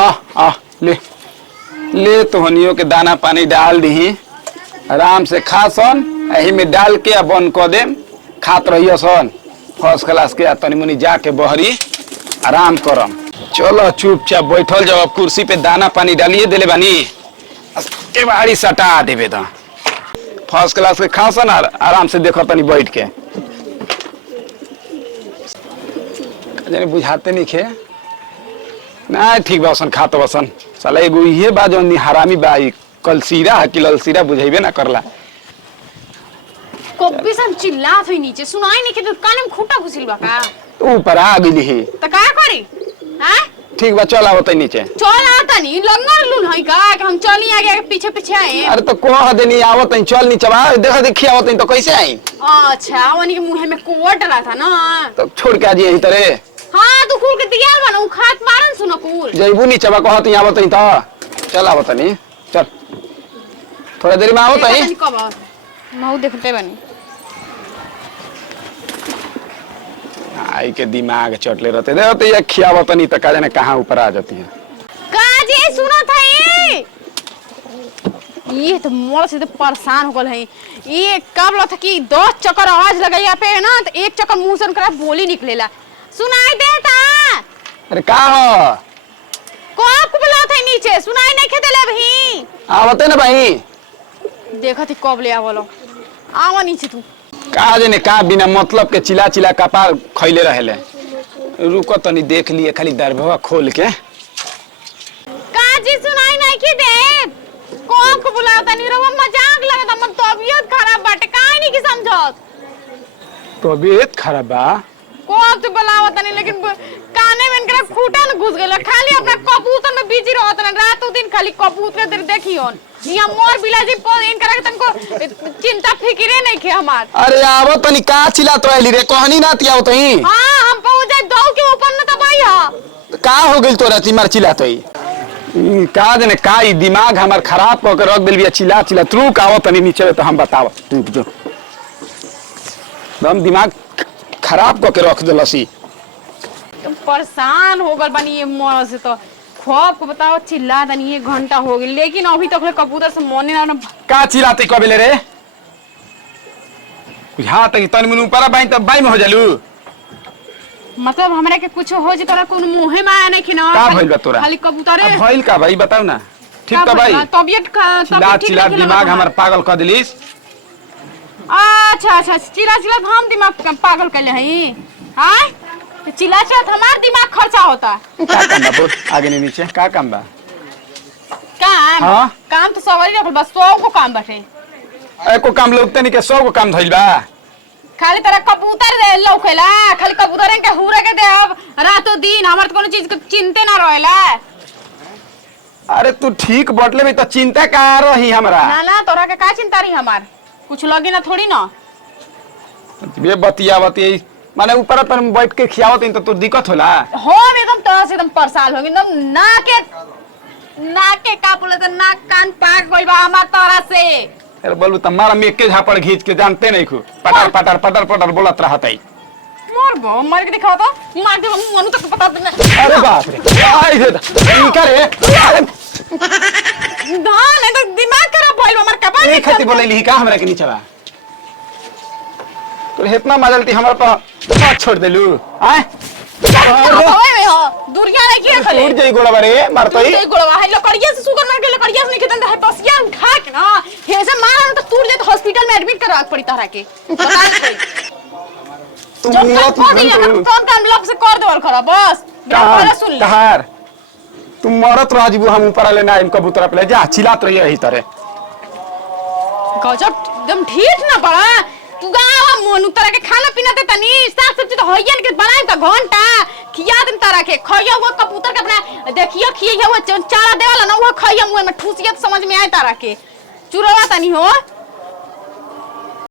आ ले ले तोहनियों के दाना पानी डाल दी, आराम से खा सन, यही में डाल के बंद कर दे, खात रहियो सन फर्स्ट क्लास के। तनी मुनी जाके बहरी आराम करम। चलो चुपचाप बैठल जाओ, कुर्सी पे दाना पानी डालिए दिले बानी, केवाड़ी सटा देवे तो फर्स्ट क्लास के खा सन, आराम से देखो तनी बैठ के। बुझाते नहीं खे ना, ठीक बा सन खात बसन। साला एगो इहे बा जौन हरामी बा, कलसीरा है कि ललसीरा बुझाइबे ना करला। कब्बे सन चिल्लात होई नीचे, सुनाई नहीं के तो कान में खूंटा घुसिल बा का? तो ऊपर आ गेली है त का करी? हैं? ठीक बा चल आवत नीचे। चल आता नहीं, लंगर लून है का कि हम चली आगे आगे पीछे पीछे आए? अरे तो कह दे नहीं आवत नहीं, चल नीचे बा, देखा देखी आवत तो कैसे आई? अच्छा वनी के मुंह में कुआ डला था ना, तो छोड़ के आ जी यही तरह। हां तू खुल के दिया बना उ खात मारन सुनो कुल जइबू नीचे बा, कहत आवत नहीं तो चल आवत नहीं, चल थोड़ा देर में आवत है। कब आवत मऊ देखते बनी आई के दिमाग चटले रहते, देखो ये खियावत नहीं तो का जाने कहां ऊपर आ जाती है। काजी सुनो था ये तो मोर से तो परेशान हो गल है। ये कब लो था कि 10 चक्कर आवाज लगाइया पे ना तो एक चक्कर मुंह से करा बोली निकलेला, सुनाई देता? अरे का हो कब बुला था नीचे, सुनाई नहीं खेदेले भाई? आवते ना भाई, देखा थी कब ले आवलो, आवा नीचे तू। का जाने का बिना मतलब के चिल्ला चिल्ला कपार खैले रहेले। रुको तनी देख लिए खाली दरभवा खोल के। काजी सुनाई नहीं की दे, कौन को बुलाता नहीं रहो, मजाक लगता, मन तबीयत खराब बाटे, काहे नहीं की समझत? तबीयत खराब बा? कौन तो बुलावत नहीं, लेकिन काने में इनकरा खूंटा न घुस गेला, खाली अपना कबूतर में बिजी रहत न, रात दिन खाली कबूतर देर देखियोन। यहाँ मोर बिलाजी पर इनकरा के तनको चिंता फिक्रे नहीं के हमार। अरे आवो तनी का चिल्लात रहली रे, कहनी ना तियाओ तई। हां हम पहुंच जाए दौ के ऊपर न तबाई ह। का हो गेल तोरा चिमार चिल्लात हई? का जाने का ई दिमाग हमर खराब क के रख देल बिया, चिल्ला चिल्ला तू का आवो तनी नीचे तो हम बताव। रुक जो, हम दिमाग खराब क के रख देलसी। तुम परेशान हो गल बनी ये मोर से, तो खौफ को बताओ चिल्ला तनी 1 घंटा हो गई, लेकिन अभी तक तो कबूतर से मोने ना। का चिल्लाते कबेले रे? बुझा तक तन मुन ऊपर बाई तब बाई में हो जालू। मतलब हमरा के कुछ हो जे तोरा कोन मुंहे में आया नहीं कि ना? का भइल बा तोरा? खाली कबूतर है। भइल का भाई बताऊ ना? ठीक का भाई? तबीयत चिल्ला चिल्ला दिमाग हमर पागल कर दिलिस। अच्छा अच्छा चिल्ला चिल्ला हम दिमाग पागल कैले हई? हां चिल्ला चिल्ला हमार दिमाग खर्चा होता। का काम बा बोल, आगे नहीं नीचे का काम बा? काम? हाँ? काम तो सवारी रखल बस 100 को काम बाटे। एको काम लोगते नहीं के 100 को काम धइल बा। खाली तरह कबूतर दे लौखेला, खाली कबूतर के हुरे के दे, अब रातों दिन हमर तो कोनो चीज के चिंते ना रहेला। अरे तू ठीक बटले में तो चिंता का रही हमरा। ना ना तोरा के का चिंता रही हमार, कुछ लगी ना थोड़ी ना। ये बतिया माने ऊपर पर बैठ के खियावत तो तू दिक्कत होला। हम एकदम तरह से एकदम परेशान हो गए, एकदम नाके का बोले तो नाक कान पाक गइल बा हमार तरह से। अरे बोलू तुम्हारा में के झापड़ घींच के जानते नहीं खू पटर पटर पटर पटर बोलत रहत है। मार के दिखाओ तो, मार दे मनु तक पता नहीं। अरे बाप रे आई दे ई करे धान है तो दिमाग खराब भइल हमर कपा नहीं खती बोलैली का हमरा के नीचे बा। तो इतना मजलती हमरा तो छोड़ देलू आय ओए हो दुरिया नहीं किया करे उड़ जाई गोला बारे मारतई दुरिया गोला है लकड़िया से सुगर मार के लकड़िया से नहीं खेतन है पसिया खा के ना हे से मारन तो टूट जाए तो हॉस्पिटल में एडमिट करवा पड़ी तारा के बता कोई तुम जब मत कौन दिया कौन काम लॉक से कर देवल खरा बस पहले सुन ले तहार तुम मरत रह जीबू हम ऊपर लेना इन कबूतर पे जा चिल्लात रही यही तरह गजब एकदम ठीक ना पड़ा तू गावा मोन उतर के खाना पीना दे तनी साग सब्जी तो होइयन के बनाए का घंटा खिया दिन तारा के खइया वो कबूतर के अपना देखियो खिया वो चारा देवाला ना वो खइया मुंह में ठूसियत समझ में आए तारा के चुरवा तनी हो